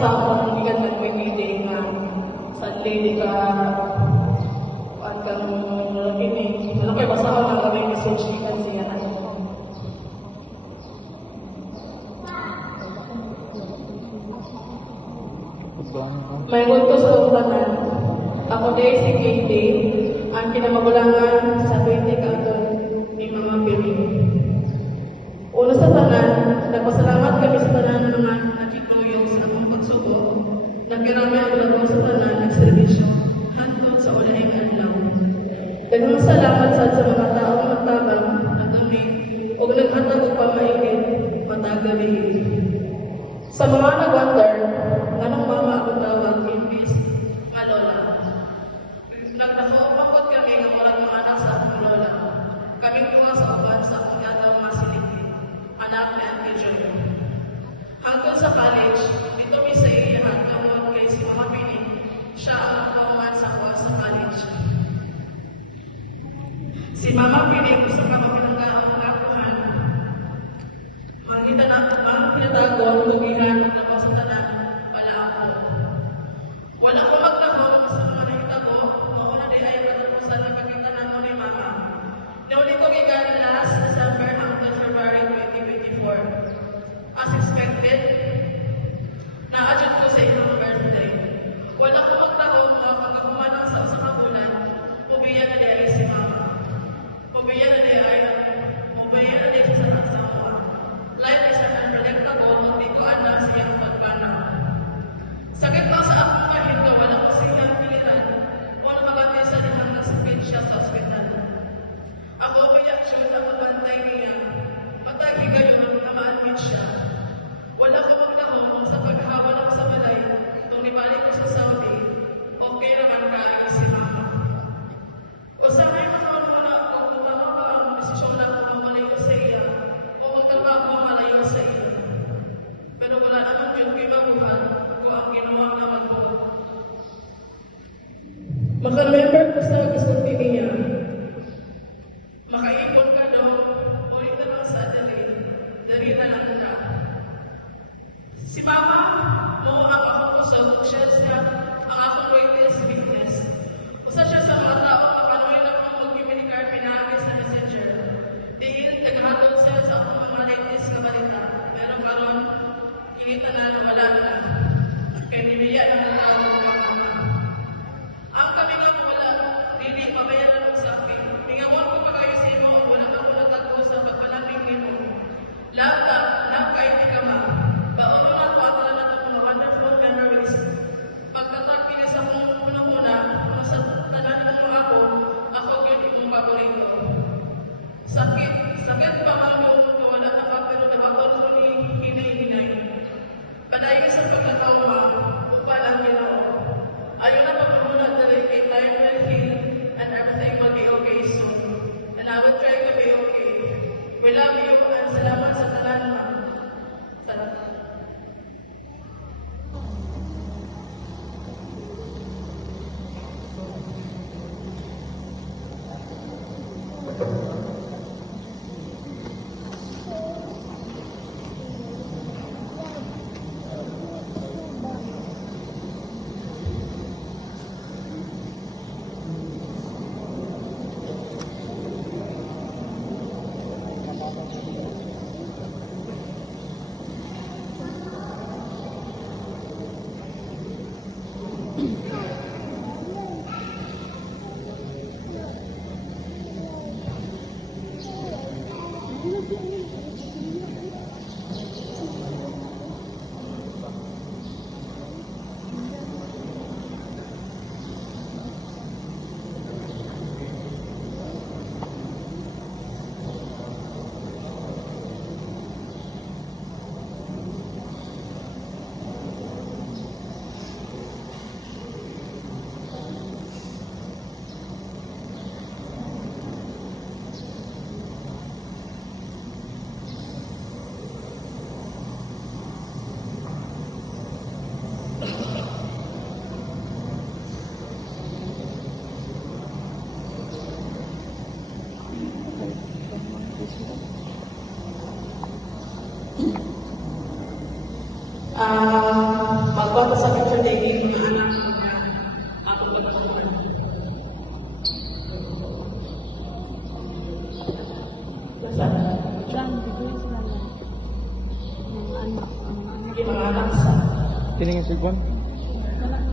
sa akong ikan nag-meeting na sadly di ka at kang ini. Ano kayo basahan ng kami message ikan siya na. Mayroon ko sa utanan. Ako day si Katie, ang kinamagulangan sa 20 kanton ni Mama Pili. Una sa tanan, nagpasalamat kami sa tanan ng mga nakituyong sa among pagsuko. Nagkirami ang laro sa tanan ng servisyo, hantod sa ulahing adlaw. Daghang salamat sa mga taong nagtabang, nagdumi, o naghatag og pamainit, matag gabi. Sa mga nag-wonder, anong mama ang tawag imbis nga lola? Nagdakaupakot kami ng murag mga anak sa akong lola. Kaming tuwa sa uban sa akong yataw mga silipin, anak ni Auntie Joy. Hangtod sa college, dito mi sa iya tungod kay si Mama Pini, siya ang nagpauman sa kuha sa college. Si Mama Pini, gusto ka mapinanggaan ang kakuhan. Mangita na ang pinatagon, tugihan, at napasatanan, pala ako. Wala ko magtahong sa mga nakita ko, mauna din ay patapusan na pagkita na mo ni Mama. Nauli ko gigan last December hanggang February 2024. As expected, na-adjust ko sa ilang birthday. Wala ko magtahong na pagkakumanang sa usang bulan, pubiya na di ay si Mama. Pubiya na di sa asawa. Life is an unpredictable, hindi ko alam siyang pagpanaw. Sakit lang sa akong kahinto, wala ko siyang pilitan. Kung nakaganti sa dihang nagsakit siya sa ospital. Ako kayak siya na bantay niya. Matagi gayon na ma-admit siya. Wala ko magdahong sa paghawa ng sa balay. Nung ibalik ko sa Saudi, okay naman kayo si Mama. Usahay naman ko na kung tama ba ang desisyon na kung malayo sa iya o magtrabaho malayo sa iya. Pero wala naman yung kibabuhan ko ang ginawa naman ko. Maka-remember ko sa gisulti niya. Makaipon ka daw, ulit na lang sa dali na lang ka. Si Mama, mo ang akong kusog, siya ang akong greatest weakness. Usa siya sa mga tao, makanoy na kung mag-communicate pinagi sa messenger. Diin, naghatod siya sa akong mga latest na balita. Pero karon, inita na wala na. Kaya niliya na natawag ng Mama. Ang kami nga wala, hindi pabayaran mo sa akin. Pingamon ko pa kayo sa imo, wala ka mo nagtago sa pagpanabing nimo. Love kayo di ka ma. Baulunan ko ako na itong mga wonderful memories. Pagkatak pinis akong muna-muna, sa tanan mo ako yun imong paborito. Sakit pa mga noon ko, wala na pa, pero nabakot ko ni hinay-hinay. Padayon sa pagkatawa, upa lang ginawa. Ayaw na pagmamuna dahil kay time will heal and everything will be okay soon. And I will try to be okay. We love you and salamat sa tanan, Ma. Salamat. niya. Ako pagkakunan. Nasaan? Diyan, bigay sila lang. Ng anak, ang anak. Hindi mga anak sa Tiningin si Juan.